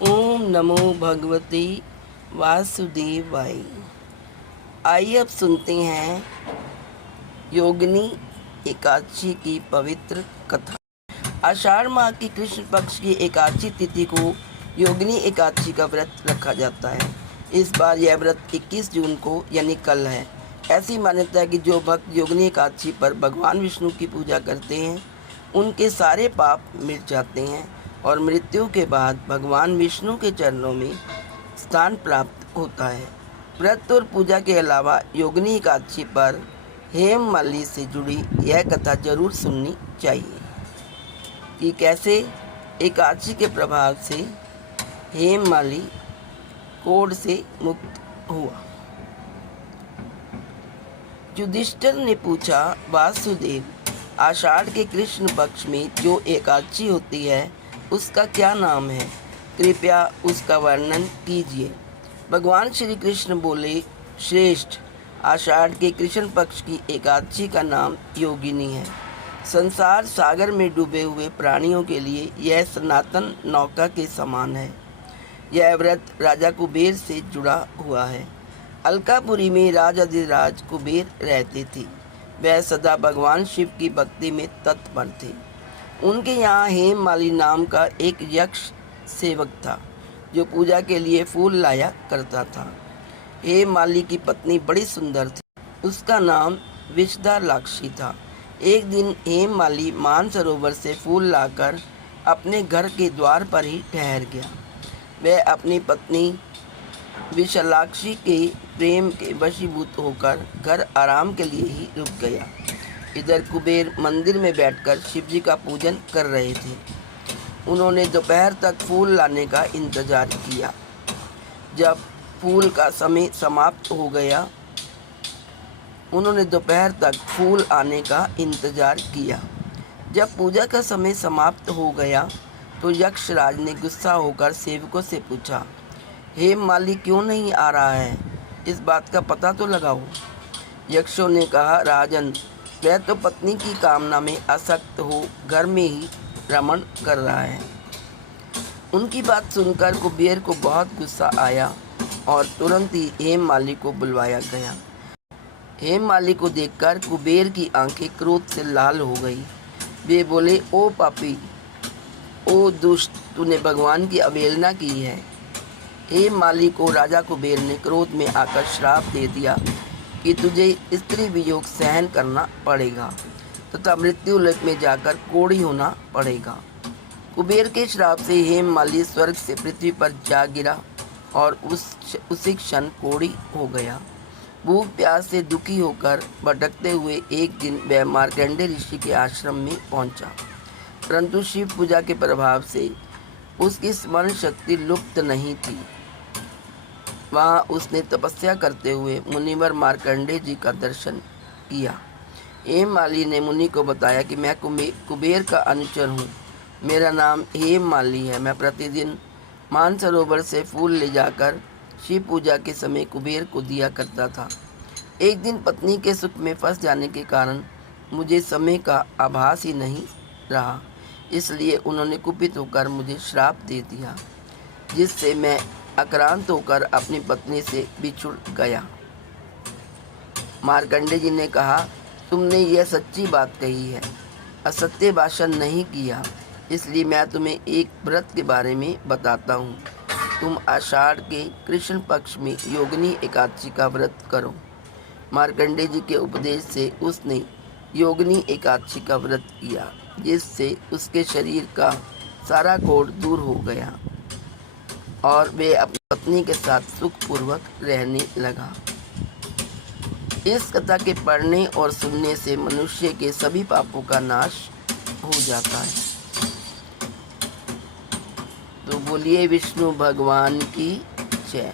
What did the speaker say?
ओम नमो भगवते वासुदेवाय। आइए अब सुनते हैं योगिनी एकादशी की पवित्र कथा। आषाढ़ माह की कृष्ण पक्ष की एकादशी तिथि को योगिनी एकादशी का व्रत रखा जाता है। इस बार यह व्रत 21 जून को यानी कल है। ऐसी मान्यता है कि जो भक्त योगिनी एकादशी पर भगवान विष्णु की पूजा करते हैं उनके सारे पाप मिट जाते हैं और मृत्यु के बाद भगवान विष्णु के चरणों में स्थान प्राप्त होता है। व्रत और पूजा के अलावा योगिनी एकादशी पर हेममाली से जुड़ी यह कथा जरूर सुननी चाहिए कि कैसे एकादशी के प्रभाव से हेममाली कोढ़ से मुक्त हुआ। युधिष्ठिर ने पूछा, वासुदेव, आषाढ़ के कृष्ण पक्ष में जो एकादशी होती है उसका क्या नाम है? कृपया उसका वर्णन कीजिए। भगवान श्री कृष्ण बोले, श्रेष्ठ, आषाढ़ के कृष्ण पक्ष की एकादशी का नाम योगिनी है। संसार सागर में डूबे हुए प्राणियों के लिए यह सनातन नौका के समान है। यह व्रत राजा कुबेर से जुड़ा हुआ है। अलकापुरी में राजाधिराज कुबेर रहते थे। वह सदा भगवान शिव की भक्ति में तत्पर थे। उनके यहाँ हेममाली नाम का एक यक्ष सेवक था जो पूजा के लिए फूल लाया करता था। हेममाली की पत्नी बड़ी सुंदर थी। उसका नाम विषधालाक्षी था। एक दिन हेममाली मानसरोवर से फूल लाकर अपने घर के द्वार पर ही ठहर गया। वह अपनी पत्नी विशालाक्षी के प्रेम के वशीभूत होकर घर आराम के लिए ही रुक गया। इधर कुबेर मंदिर में बैठकर शिवजी का पूजन कर रहे थे। उन्होंने दोपहर तक फूल लाने का इंतजार किया। जब फूल का समय समाप्त हो गया, उन्होंने दोपहर तक फूल आने का इंतजार किया। जब पूजा का समय समाप्त हो गया तो यक्षराज ने गुस्सा होकर सेवकों से पूछा, हेममाली क्यों नहीं आ रहा है? इस बात का पता तो लगाओ। यक्षों ने कहा, राजन, वह तो पत्नी की कामना में आसक्त हो घर में ही रमण कर रहा है। उनकी बात सुनकर कुबेर को बहुत गुस्सा आया और तुरंत ही हेममाली को बुलवाया गया। हेममाली को देखकर कुबेर की आंखें क्रोध से लाल हो गई। वे बोले, ओ पापी, ओ दुष्ट, तूने भगवान की अवहेलना की है। हेममाली को राजा कुबेर ने क्रोध में आकर श्राप दे दिया कि तुझे स्त्री वियोग सहन करना पड़ेगा तथा मृत्यु लोक में जाकर कोढ़ी होना पड़ेगा। कुबेर के श्राप से हेममाली स्वर्ग से पृथ्वी पर जा गिरा और उसी क्षण कोढ़ी हो गया। भूख प्यास से दुखी होकर भटकते हुए एक दिन वह मार्कंडेय ऋषि के आश्रम में पहुंचा, परंतु शिव पूजा के प्रभाव से उसकी स्मरण शक्ति लुप्त नहीं थी। वहाँ उसने तपस्या करते हुए मुनिवर मार्कंडेय जी का दर्शन किया। हेममाली ने मुनि को बताया कि मैं कुबेर का अनुचर हूँ। मेरा नाम हेममाली है। मैं प्रतिदिन मानसरोवर से फूल ले जाकर शिव पूजा के समय कुबेर को दिया करता था। एक दिन पत्नी के सुख में फंस जाने के कारण मुझे समय का आभास ही नहीं रहा, इसलिए उन्होंने कुपित होकर मुझे श्राप दे दिया, जिससे मैं आक्रांत होकर अपनी पत्नी से बिछुड़ गया। मार्कंडेय जी ने कहा, तुमने यह सच्ची बात कही है, असत्य भाषण नहीं किया, इसलिए मैं तुम्हें एक व्रत के बारे में बताता हूँ। तुम आषाढ़ के कृष्ण पक्ष में योगिनी एकादशी का व्रत करो। मार्कंडेय जी के उपदेश से उसने योगिनी एकादशी का व्रत किया, जिससे उसके शरीर का सारा कोढ़ दूर हो गया और वे अपनी पत्नी के साथ सुखपूर्वक रहने लगा। इस कथा के पढ़ने और सुनने से मनुष्य के सभी पापों का नाश हो जाता है। तो बोलिए विष्णु भगवान की जय।